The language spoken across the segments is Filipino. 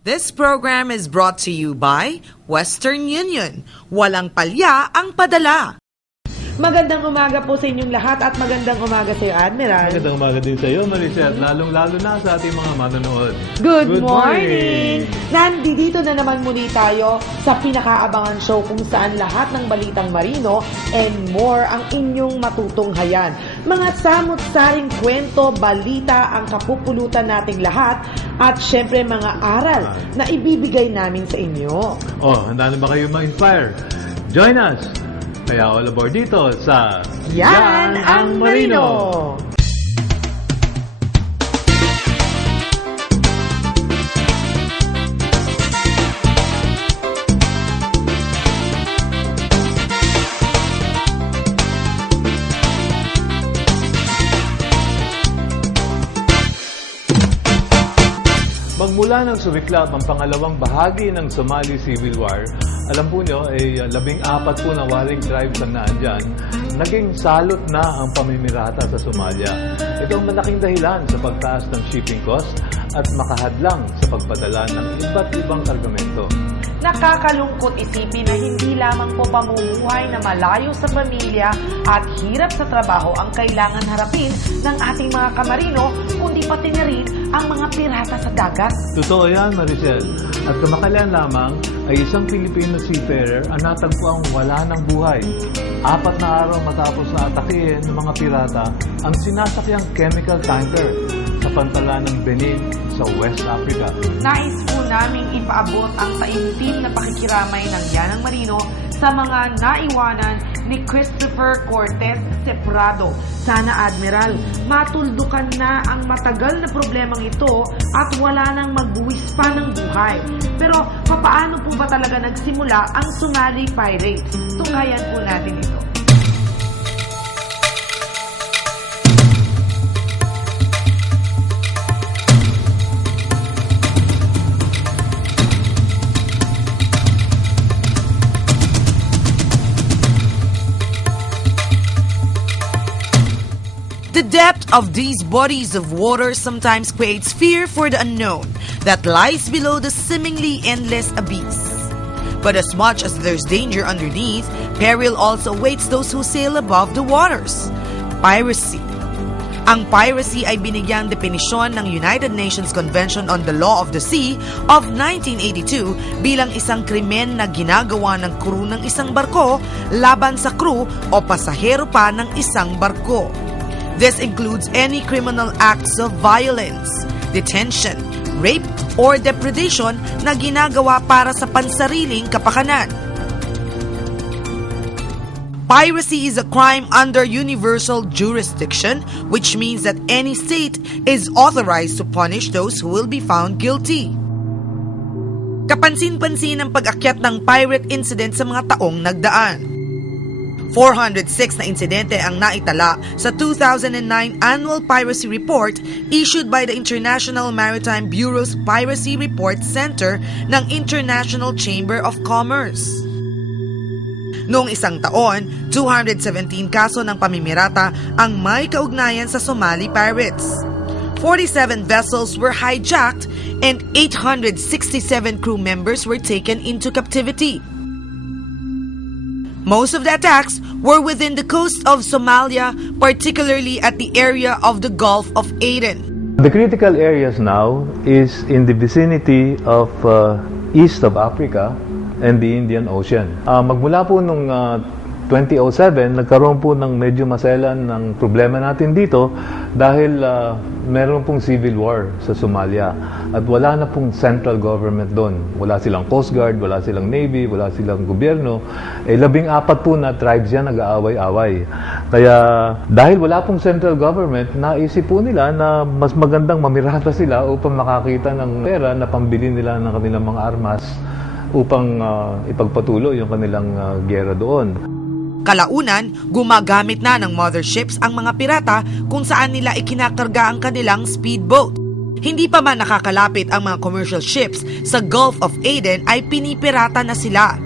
This program is brought to you by Western Union. Walang palya ang padala. Magandang umaga po sa inyong lahat at magandang umaga sa iyo, Admiral. Magandang umaga din sa iyo, Maricel. Lalong-lalo na sa ating mga manonood. Good morning! Nandito na naman muli tayo sa pinakaabangan show kung saan lahat ng balitang marino and more ang inyong matutunghayan. Mga samot-saring kwento, balita ang kapupulutan nating lahat at syempre mga aral na ibibigay namin sa inyo. Oh, handa na ba kayo ma-inspire? Join us! Kaya all aboard dito sa Yan ang Marino! Magmula nang sumiklap ang pangalawang bahagi ng Somali Civil War, alam po nyo, 14 po na warring tribes ang naandyan, naging salot na ang pamimirata sa Somalia. Ito ang malaking dahilan sa pagtaas ng shipping cost at makahadlang sa pagpadala ng iba't ibang kargamento. Nakakalungkot isipin na hindi lamang po pamumuhay na malayo sa pamilya at hirap sa trabaho ang kailangan harapin ng ating mga kamarino, kundi pati na rin ang mga pirata sa dagat. Totoo yan, Maricel. At kamakailan lamang ay isang Filipino seafarer ang natagpuang wala ng buhay. 4 na araw matapos na atakihin ng mga pirata ang sinasakyang chemical tanker sa pantala ng Benin sa West Africa. Nais po namin ipaabot ang taimtim na pakikiramay ng Yanang Marino sa mga naiwanan ni Christopher Cortez Ceprado. Sana, Admiral, matuldukan na ang matagal na problemang ito at wala nang magbuwis pa ng buhay. Pero papaano po ba talaga nagsimula ang Somali Pirates? Tunghayan po natin ito. The depth of these bodies of water sometimes creates fear for the unknown that lies below the seemingly endless abyss. But as much as there's danger underneath, peril also awaits those who sail above the waters. Piracy. Ang piracy ay binigyang definisyon ng United Nations Convention on the Law of the Sea of 1982 bilang isang krimen na ginagawa ng crew ng isang barko laban sa crew o pasahero pa ng isang barko. This includes any criminal acts of violence, detention, rape, or depredation na ginagawa para sa pansariling kapakanan. Piracy is a crime under universal jurisdiction, which means that any state is authorized to punish those who will be found guilty. Kapansin-pansin ang pag-akyat ng pirate incident sa mga taong nagdaan. 406 na insidente ang naitala sa 2009 Annual Piracy Report issued by the International Maritime Bureau's Piracy Report Center ng International Chamber of Commerce. Noong isang taon, 217 kaso ng pamimirata ang may kaugnayan sa Somali pirates. 47 vessels were hijacked and 867 crew members were taken into captivity. Most of the attacks were within the coast of Somalia, particularly at the area of the Gulf of Aden. The critical areas now is in the vicinity of east of Africa and the Indian Ocean. Magmula po nung 2007, nagkaroon po ng medyo maselan ng problema natin dito dahil meron pong civil war sa Somalia at wala na pong central government doon. Wala silang Coast Guard, wala silang Navy, wala silang gobyerno. 14 po na tribes yan nag-aaway-away. Kaya dahil wala pong central government, naisip po nila na mas magandang mamirata sila upang makakita ng pera na pambili nila ng kanilang mga armas upang ipagpatuloy yung kanilang giyera doon. Kalaunan, gumagamit na ng motherships ang mga pirata kung saan nila ikinakarga ang kanilang speedboat. Hindi pa man nakakalapit ang mga commercial ships sa Gulf of Aden ay pinipirata na sila.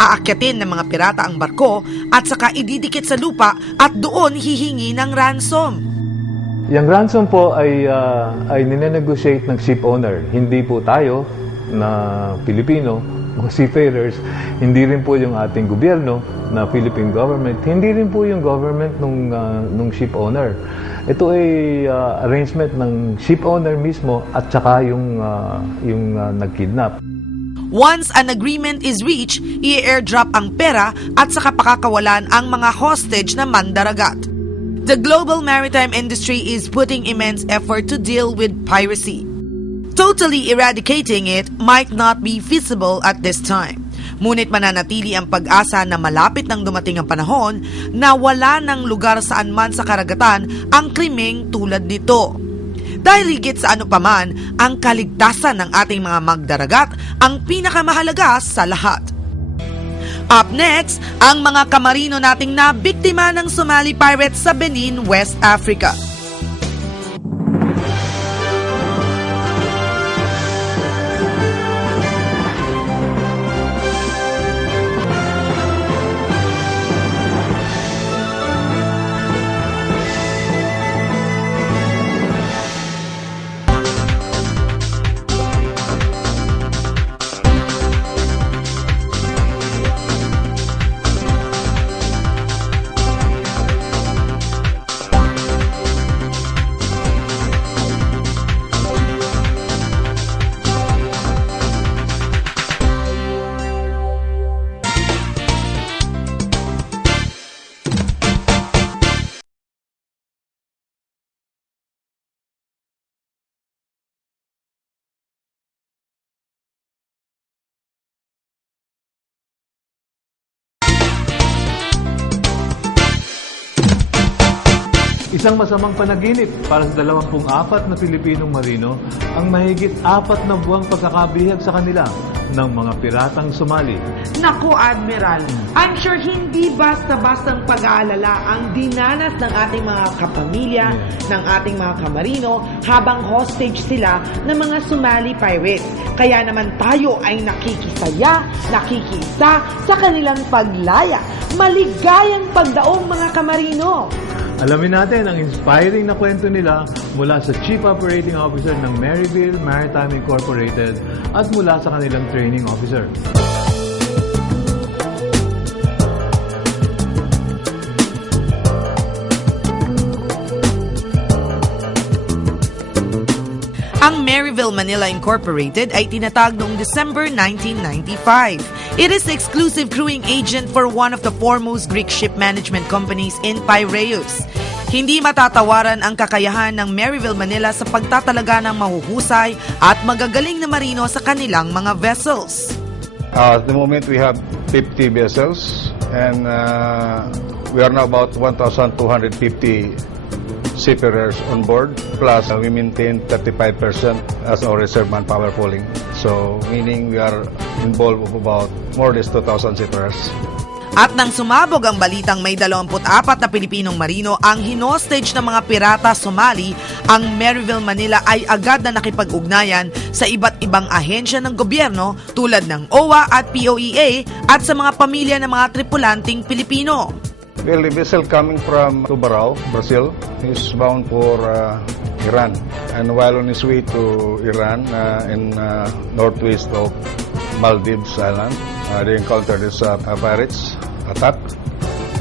Aakyatin ng mga pirata ang barko at saka ididikit sa lupa at doon hihingi ng ransom. Yung ransom po ay ninenegotiate ng ship owner. Hindi po tayo, na Pilipino, mga seafarers, hindi rin po yung ating gobyerno na Philippine government, hindi rin po yung government nung ship owner. Ito ay arrangement ng ship owner mismo at saka yung nagkidnap. Once an agreement is reached, i-airdrop ang pera at saka pakakawalan ang mga hostage na mandaragat. The global maritime industry is putting immense effort to deal with piracy. Totally eradicating it might not be feasible at this time. Ngunit mananatili ang pag-asa na malapit nang dumating ang panahon na wala ng lugar saan man sa karagatan ang krimeng tulad nito. Dahil higit sa ano paman, ang kaligtasan ng ating mga magdaragat ang pinakamahalaga sa lahat. Up next, ang mga kamarino nating nabiktima ng Somali pirates sa Benin, West Africa. Isang masamang panaginip para sa 24 na Pilipinong marino ang mahigit 4 na buwang pagkakabihag sa kanila ng mga piratang Somali. Naku, Admiral, I'm sure hindi basta-bastang pag-aalala ang dinanas ng ating mga kapamilya, ng ating mga kamarino, habang hostage sila ng mga Somali pirates. Kaya naman tayo ay nakikisaya, nakikiisa sa kanilang paglaya. Maligayang pagdaong mga kamarino! Alamin natin ang inspiring na kwento nila mula sa Chief Operating Officer ng Maryville Maritime Incorporated at mula sa kanilang training officer. Ang Maryville Manila Incorporated ay tinatag noong December 1995. It is the exclusive crewing agent for one of the foremost Greek ship management companies in Piraeus. Hindi matatawaran ang kakayahan ng Maryville Manila sa pagtatalaga ng mahuhusay at magagaling na marino sa kanilang mga vessels. At the moment, we have 50 vessels, and we are now about 1,250 seafarers on board. Plus, we maintain 35% as our reserve manpower pooling. So, meaning we are involved with about more or less 2,000 seafarers. At nang sumabog ang balitang may 24 na Pilipinong marino ang hinostage ng mga pirata Somali, ang Maryville Manila ay agad na nakipag-ugnayan sa iba't ibang ahensya ng gobyerno tulad ng OWA at POEA at sa mga pamilya ng mga tripulanting Pilipino. Well, the vessel coming from Tubarao, Brazil, is bound for Iran. And while on his way to Iran, in northwest of Maldives Island, they encountered this pirates attack.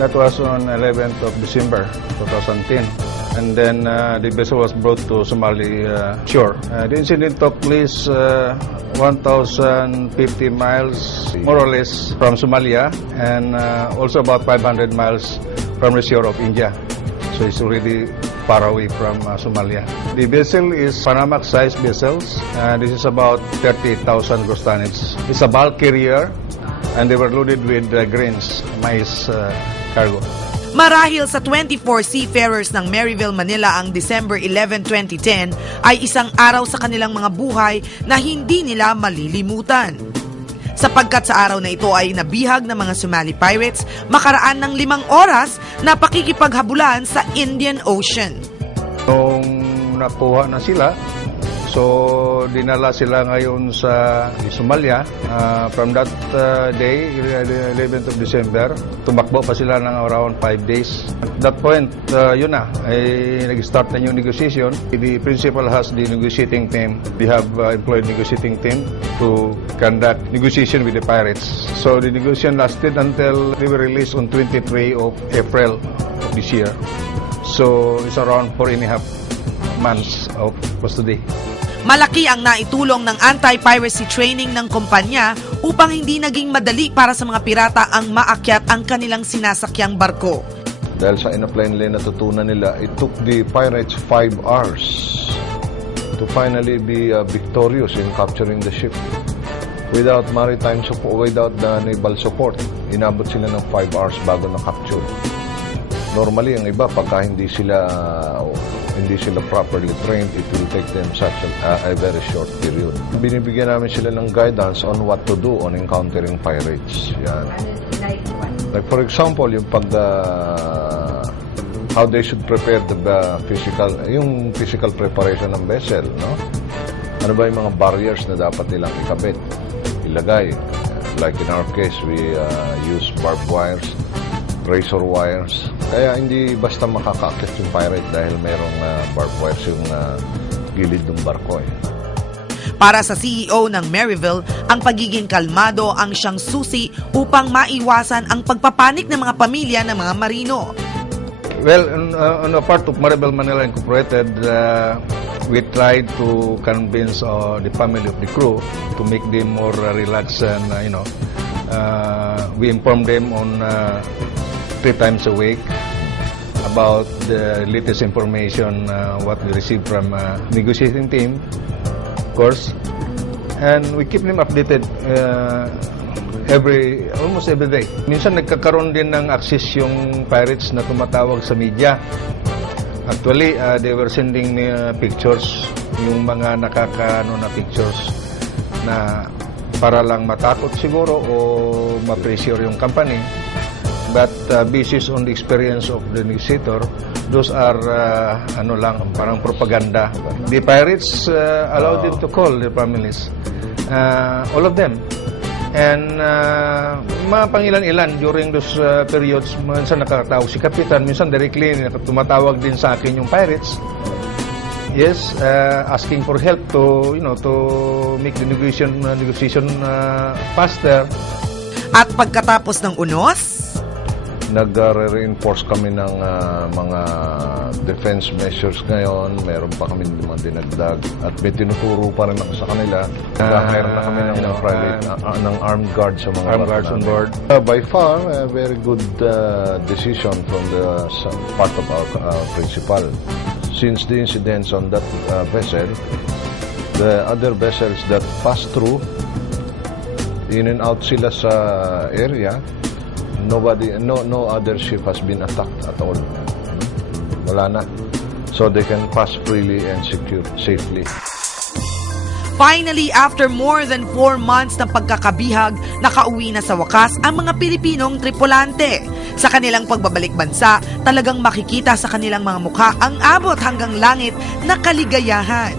That was on 11th of December 2010. And then the vessel was brought to Somali shore. The incident took place 1,050 miles, more or less, from Somalia, and also about 500 miles from the shore of India. So it's already far away from Somalia. The vessel is Panamax-sized vessels. This is about 30,000 gross tonnage. It's a bulk carrier, and they were loaded with grains, maize cargo. Marahil sa 24 seafarers ng Maryville, Manila ang December 11, 2010 ay isang araw sa kanilang mga buhay na hindi nila malilimutan. Sapagkat sa araw na ito ay nabihag ng mga Somali pirates makaraan ng 5 oras na pakikipaghabulan sa Indian Ocean. Nung nakuha na sila, So, dinala sila ngayon sa Somalia. From that day, 11th of December, tumakbo pa sila ng around 5 days. At that point, yun na, ay nag-start na yung negotiation. The principal has the negotiating team. We have employed negotiating team to conduct negotiation with the pirates. So, the negotiation lasted until they were released on 23 of April of this year. So, it's around 4.5 months of custody. Malaki ang naitulong ng anti-piracy training ng kumpanya upang hindi naging madali para sa mga pirata ang maakyat ang kanilang sinasakyang barko. Dahil sa in-apply nila natutunan nila, it took the pirates 5 hours to finally be victorious in capturing the ship. Without maritime support, without the naval support, inabot sila ng 5 hours bago na-capture. Normally, ang iba, pagka hindi sila properly trained, it will take them such a very short period. Binibigyan namin sila ng guidance on what to do on encountering pirates. Yan. Like for example, yung how they should prepare the physical preparation ng vessel, no? Ano ba yung mga barriers na dapat nilang ilagay? Like in our case, we use barbed wires, razor wires. Kaya hindi basta makakaakit yung pirate dahil mayroong barbed wires yung gilid ng barko. Para sa CEO ng Maryville, ang pagiging kalmado ang siyang susi upang maiwasan ang pagpapanik ng mga pamilya ng mga marino. Well, on the part of Maryville Manila Incorporated, we tried to convince the family of the crew to make them more relaxed and, we informed them on 3 times a week about the latest information what we received from negotiating team, of course, and we keep them updated almost every day. Minsan nagkakaroon din ng access yung pirates na tumatawag sa media. Actually, they were sending me pictures, yung mga na pictures na para lang matakot siguro o ma-pressure yung company. But basis on the experience of the negotiator, those are parang propaganda. The pirates allowed them to call their families, all of them. And mga pangilan-ilan during those periods, minsan nakatawag si Kapitan, minsan directly tumatawag din sa akin yung pirates. Yes, asking for help to make the negotiation faster. At pagkatapos ng unos, nag-reinforce kami ng mga defense measures ngayon. Meron pa kami mga dinagdag at may tinuturo pa rin ako sa kanila. Meron na kami ng armed guards sa mga guards on board. By far, a very good decision from the part of our principal. Since the incidents on that vessel, the other vessels that pass through, in and out sila sa area, no other ship has been attacked at all. Wala na. So they can pass freely and safely. finally, after more than 4 months ng pagkakabihag, nakauwi na sa wakas ang mga Pilipinong tripulante. Sa kanilang pagbabalik bansa, talagang makikita sa kanilang mga mukha ang abot hanggang langit na kaligayahan.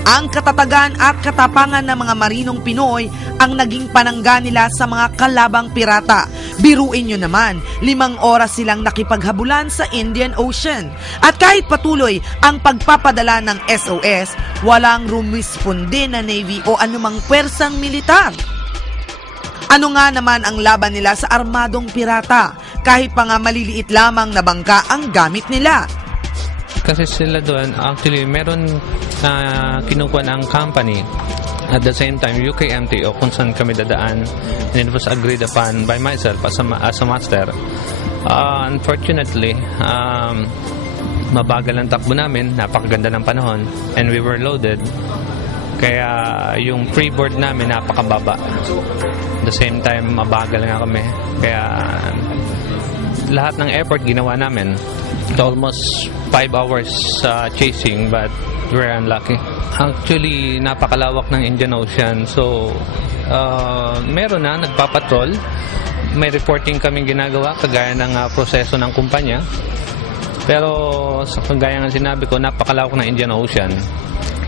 Ang katatagan at katapangan ng mga marinong Pinoy ang naging panangga nila sa mga kalabang pirata. Biruin nyo naman, 5 oras silang nakipaghabulan sa Indian Ocean. At kahit patuloy ang pagpapadala ng SOS, walang rumisponde na Navy o anumang pwersang militar. Ano nga naman ang laban nila sa armadong pirata? Kahit pa nga maliliit lamang na bangka ang gamit nila. Kasi sila doon, actually, meron kinukuha ng company. At the same time, UKMTO kung saan kami dadaan. And it was agreed upon by myself as a master. Unfortunately, mabagal ang takbo namin. Napakaganda ng panahon. And we were loaded. Kaya yung freeboard namin napakababa. At the same time, mabagal nga kami. Kaya lahat ng effort ginawa namin. Almost 5 hours chasing, but we're unlucky. Actually, napakalawak ng Indian Ocean. So, meron na nagpapatrol. May reporting kaming ginagawa kagaya ng proseso ng kumpanya. Pero, sa kagaya ng sinabi ko, napakalawak ng Indian Ocean.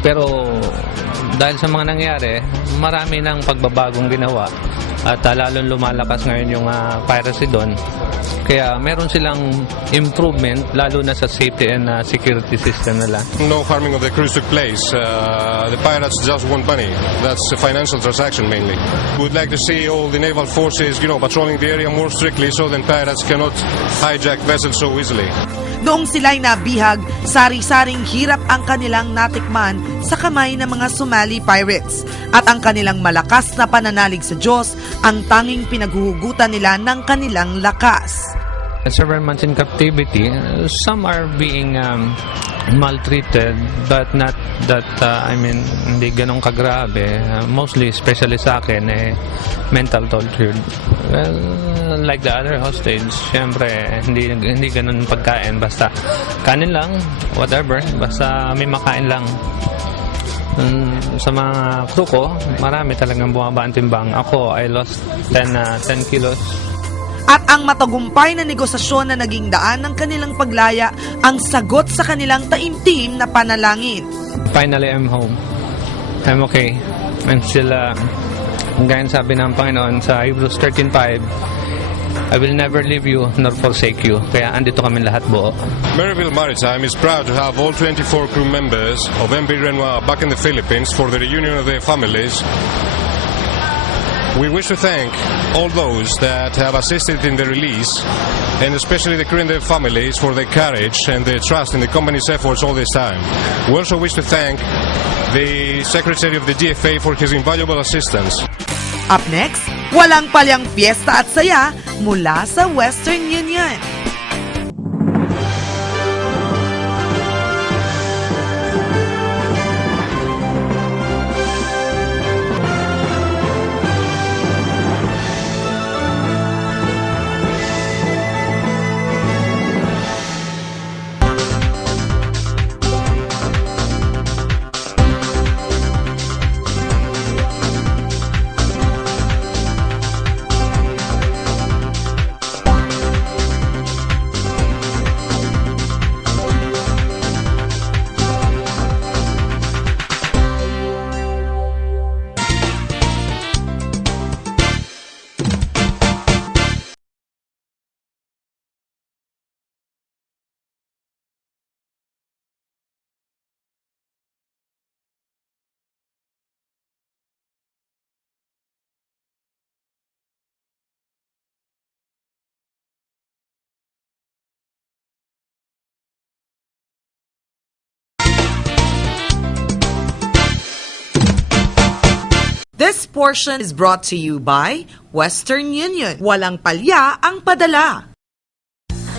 Pero dahil sa mga nangyari, marami ng pagbabagong ginawa at lalong lumalakas ngayon yung piracy doon. Kaya meron silang improvement lalo na sa safety and security system nila. No harming of the crews took place. The pirates just want money. That's a financial transaction mainly. We would like to see all the naval forces, patrolling the area more strictly so then pirates cannot hijack vessels so easily. Noong sila'y nabihag, sari-saring hirap ang kanilang natikman sa kamay ng mga Somali pirates. At ang kanilang malakas na pananalig sa Diyos ang tanging pinaghuhugutan nila ng kanilang lakas. Several months in captivity, some are being maltreated, but not that, hindi ganun kagrabe. Mostly, especially sa akin, mental torture. Well, like the other hostage, syempre, hindi ganun pagkain. Basta kanin lang, whatever. Basta may makain lang. Sa mga crew ko, marami talagang bumaba ang timbang. Ako, I lost 10 kilos. At ang matagumpay na negosasyon na naging daan ng kanilang paglaya ang sagot sa kanilang taimtim na panalangin. Finally, I'm home. I'm okay. I'm still, gaya sabi ng Panginoon sa Hebrews 13:5, I will never leave you nor forsake you. Kaya andito kami lahat buo. Maryville Maritime is proud to have all 24 crew members of MV Renoir back in the Philippines for the reunion of their families. We wish to thank all those that have assisted in the release, and especially the crew and their families for their courage and their trust in the company's efforts all this time. We also wish to thank the Secretary of the DFA for his invaluable assistance. Up next, walang palyang fiesta at saya mula sa Western Union. This portion is brought to you by Western Union. Walang palya ang padala.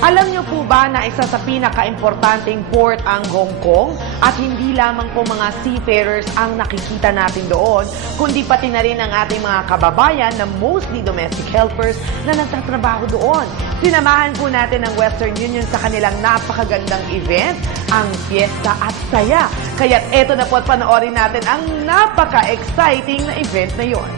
Alam niyo po ba na isa sa pinaka-importanting port ang Hong Kong? At hindi lamang po mga seafarers ang nakikita natin doon, kundi pati na rin ang ating mga kababayan na mostly domestic helpers na nagtatrabaho doon. Sinamahan po natin ang Western Union sa kanilang napakagandang event, ang Fiesta at Saya. Kaya't eto na po at panoorin natin ang napaka-exciting na event na yon.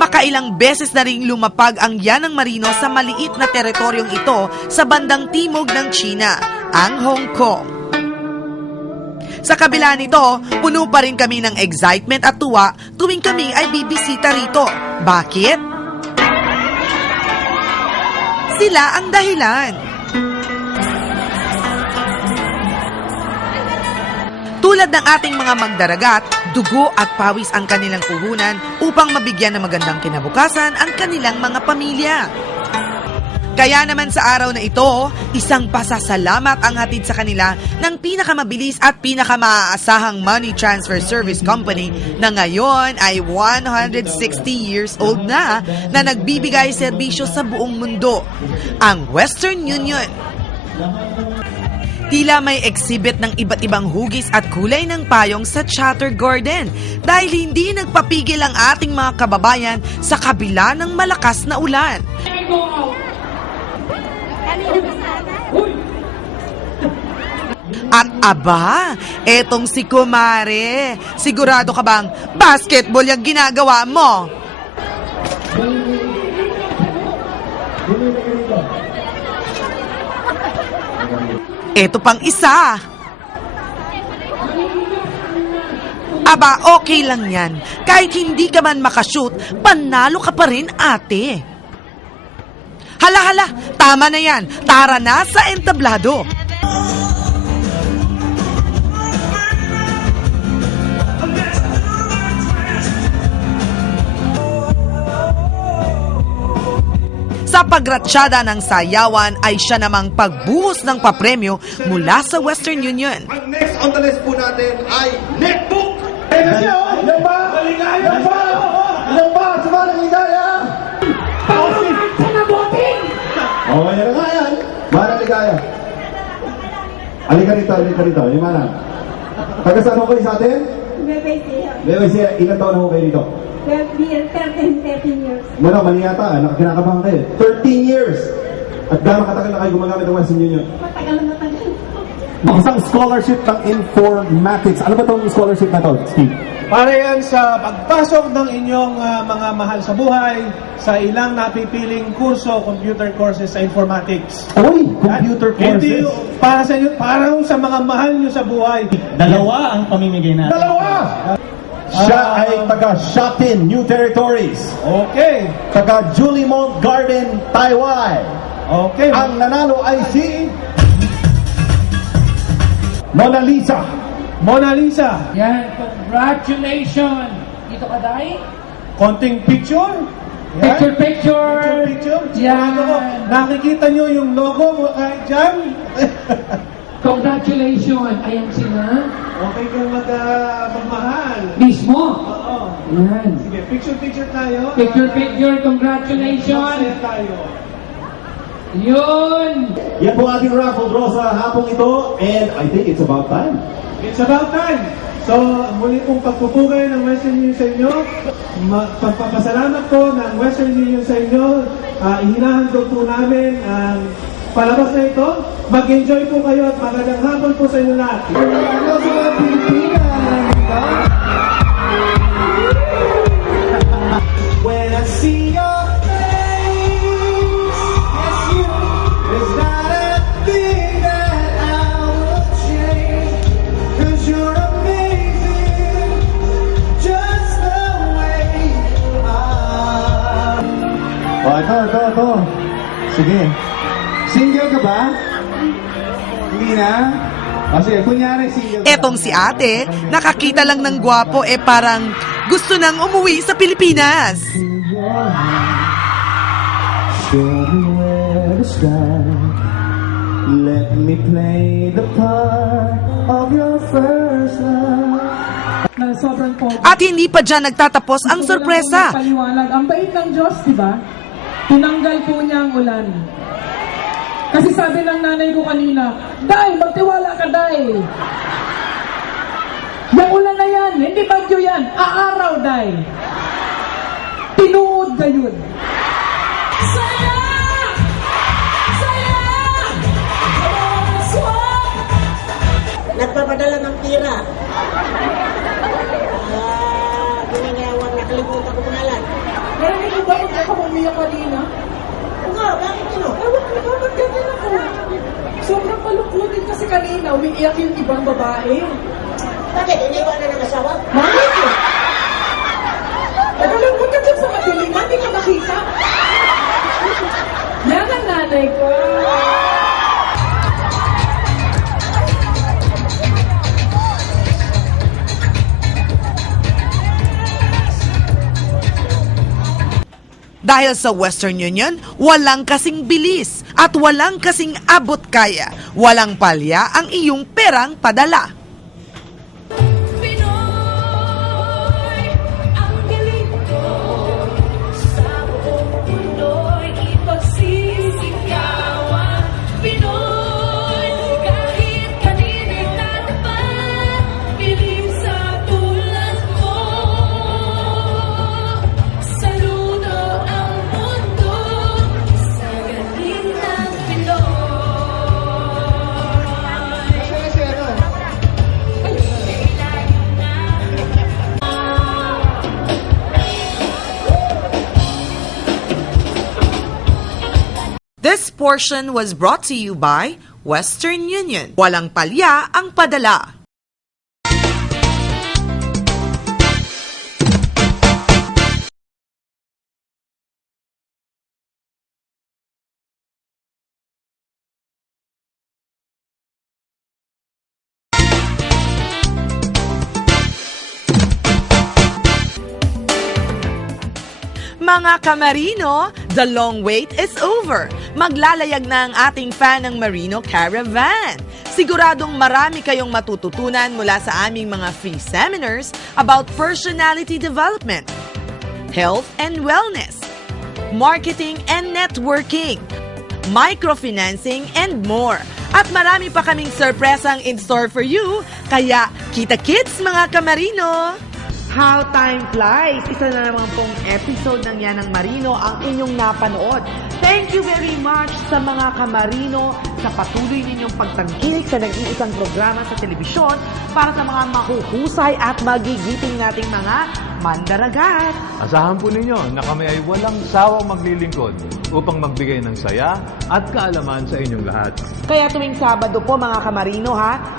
Makailang beses na ring lumapag ang Yanang Marino sa maliit na teritoryong ito sa bandang timog ng China, ang Hong Kong. Sa kabila nito, puno pa rin kami ng excitement at tuwa tuwing kami ay bibisita rito. Bakit? Sila ang dahilan. Tulad ng ating mga magdaragat, dugo at pawis ang kanilang puhunan upang mabigyan ng magandang kinabukasan ang kanilang mga pamilya. Kaya naman sa araw na ito, isang pasasalamat ang hatid sa kanila ng pinakamabilis at pinakamaasahang money transfer service company na ngayon ay 160 years old na nagbibigay serbisyo sa buong mundo, ang Western Union. Tila may exhibit ng iba't ibang hugis at kulay ng payong sa Chatter Garden dahil hindi nagpapigil ang ating mga kababayan sa kabila ng malakas na ulan. Aba, etong si Kumare. Sigurado ka bang basketball yung ginagawa mo? Eto pang isa. Aba, okay lang yan. Kahit hindi ka man makashoot, panalo ka pa rin, ate. Hala, tama na yan. Tara na sa entablado. Sa pagratsyada ng sayawan ay siya namang pagbuhos ng papremyo mula sa Western Union. Ang next on the list po natin ay netbook! Ilan ba? Maligaya pa! Ilan ba? Sumalang ligaya! Oh, yan na nga yan. Mana ligaya. Halika rito. Yung mana. Taga saan ho kayo sa atin? Nueva Ecija. Ilan taon ho kayo dito? 13 years. Mali yata. Kinakabahan kayo. 13 years. At gano'ng katagal na kayo gumagamit ng Western Union? Matagal. Isang scholarship ng informatics. Ano ba itong scholarship na ito, Steve? Para yan sa pagpasok ng inyong mga mahal sa buhay sa ilang napipiling kurso, computer courses sa informatics. Uy, computer Hindi courses. para sa inyo, parang sa mga mahal nyo sa buhay. Dalawa ang pamimigay natin. Dalawa! Siya ay taga Shopin, New Territories. Okay. Taga Julimont Garden, Taiwan. Okay. Ang nanalo ay si Mona Lisa. Mona Lisa. Yan, congratulations! Dito ka, Day? Konting picture. Yan. Picture! Picture. Yan. Sigurado ko, nakikita nyo yung logo mo kahit dyan. Congratulations! Ayan sila. Okay kang magmahal. Mismo. Oo. Yan. Sige, picture tayo. Picture, congratulations! Masaya tayo. Yun! Yan po ating raffle draw sa hapong ito, and I think it's about time. It's about time. So, muli pong pagpupugay ng Western Union sa inyo. Pagpapasalamat po ng Western Union sa inyo. Ihinahandog po namin ang palabas na ito. Mag-enjoy po kayo at magandang hapon po sa inyo lahat. Ano sa mga Pilipinas? When I see your face, yes you, it's not a thing that I will change. 'Cause you're amazing, just the way you are. Oh, ito. Sige. Single ka ba? Hindi na? Kasi kunyari single ka. Etong si ate, nakakita lang ng gwapo parang gusto nang umuwi sa Pilipinas. Show me where to start. Let me play the part of your first love. Na sobrang po. At hindi pa dyan nagtatapos ang sorpresa. Paliwanag. Ang bait ng Diyos, di ba? Tinanggal po niya ang ulan. Kasi sabi ng nanay ko kanina, Day, magtiwala ka, Day. Yung ulan na yan, hindi bagyo yan. Aaraw, Day. Tinuod gayon. Saya! Nagpapadala ng tira. Ginagawang nakalimutan ko pangalan. Narinig mo ba kung ako umiyak kanina? Oo nga, bakit yun? Ewan ko ba, ba't ganyan ako? Sobrang malungkutin kasi kanina, umiiyak yung ibang babae. Bakit? Iniwan na ng asawa? Bakit? Naglalangkot ka dyan sa madilim, hindi ka nakita. Yan ang nanay ko. Dahil sa Western Union, walang kasing bilis at walang kasing abot kaya. Walang palya ang iyong perang padala. Pinoy, ang galing ko sa buong mundo'y ipagsisigawan. Pinoy, kahit kanino'y tatapat, piling sa tulad mo. Saludo ang mundo sa galing ng Pinoy. portion was brought to you by Western Union. Walang palya ang padala. Mga kamarino, the long wait is over. Maglalayag na ang ating fan ng Marino Caravan. Siguradong marami kayong matututunan mula sa aming mga free seminars about personality development, health and wellness, marketing and networking, microfinancing, and more. At marami pa kaming sorpresang in store for you, kaya kita-kits mga kamarino! How time flies! Isa na naman pong episode ng Yan ang Marino ang inyong napanood. Thank you very much sa mga kamarino sa patuloy ninyong pagtangkilik sa nag-iisang programa sa telebisyon para sa mga mahuhusay at magigiting nating mga mandaragat. Asahan po ninyo na kami ay walang sawang maglilingkod upang magbigay ng saya at kaalaman sa inyong lahat. Kaya tuwing Sabado po mga kamarino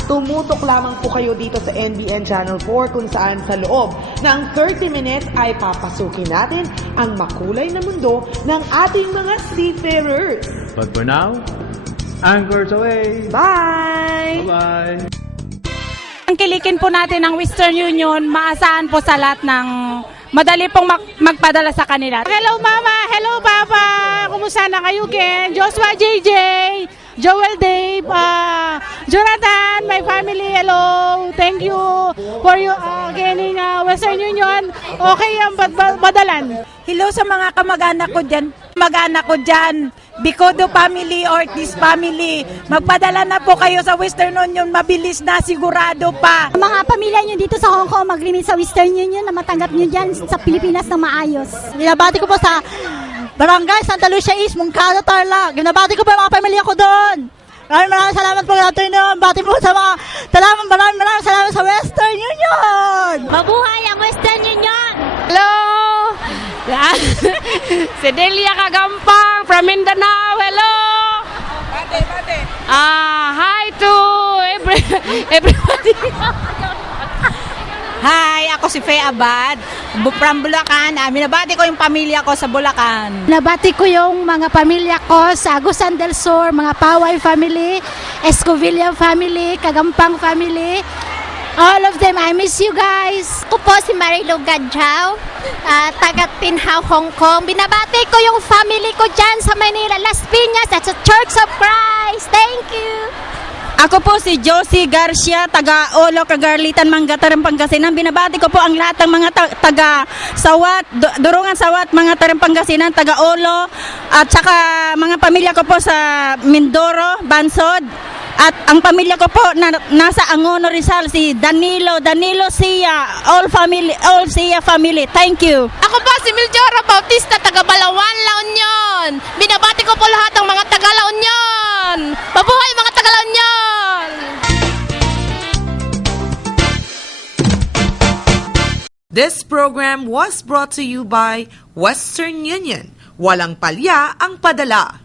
tumutok lamang po kayo dito sa NBN Channel 4 kung saan sa loob ng 30 minutes ay papasukin natin ang makulay na mundo ng ating mga seafarers. But for now, anchors away! Bye! Bye-bye! Ang kilikin po natin ng Western Union, maasahan po sa lahat ng madali pong magpadala sa kanila. Hello Mama! Hello Papa! Kumusta na kayo, Ken? Joshua JJ! Joel Dave! Jonathan! My family! Hello! Thank you for you getting Western Union. Okay ang badalan. Hello sa mga kamag-anak ko dyan. Mag-anak ko dyan. Bicodo family, Ortiz family. Magpadala na po kayo sa Western Union. Mabilis na, sigurado pa. Mga pamilya nyo dito sa Hong Kong, mag-remit sa Western Union na matanggap nyo dyan sa Pilipinas na maayos. Ginabati ko po sa Barangay Santa Lucia East, Moncada, Tarlac. Ginabati ko po yung mga pamilya ko doon. Maraming salamat po natin noon. Bati po sa mga maraming salamat sa Western Union. Mabuhay ang Western Union! Hello! Si Delia Kagampang from Mindanao. Hello! Bate. Hi to everybody. Hi, ako si Faye Abad from Bulacan. Binabati ko yung pamilya ko sa Bulacan. Nabati ko yung mga pamilya ko sa Agusan del Sur, mga Paway family, Escovilla family, Kagampang family. All of them, I miss you guys. Ako po si Marilu Gadjao, taga Tinhao, Hong Kong. Binabati ko yung family ko dyan sa Manila, Las Piñas, at sa Church of Christ. Thank you. Ako po si Josie Garcia, taga Olo, Cagarlitan, Mangataram, Pangasinan. Binabati ko po ang lahat ng mga taga Sawat, Durungan Sawat, mga Tarim, Pangasinan, taga Olo, at saka mga pamilya ko po sa Mindoro, Bansod. At ang pamilya ko po na nasa Angono, Rizal, si Danilo Sia, all Sia family. Thank you. Ako po si Miljora Bautista, taga Balawan, La Union. Binabati ko po lahat ng mga taga La Union. Mabuhay mga taga La Union! This program was brought to you by Western Union. Walang palya ang padala.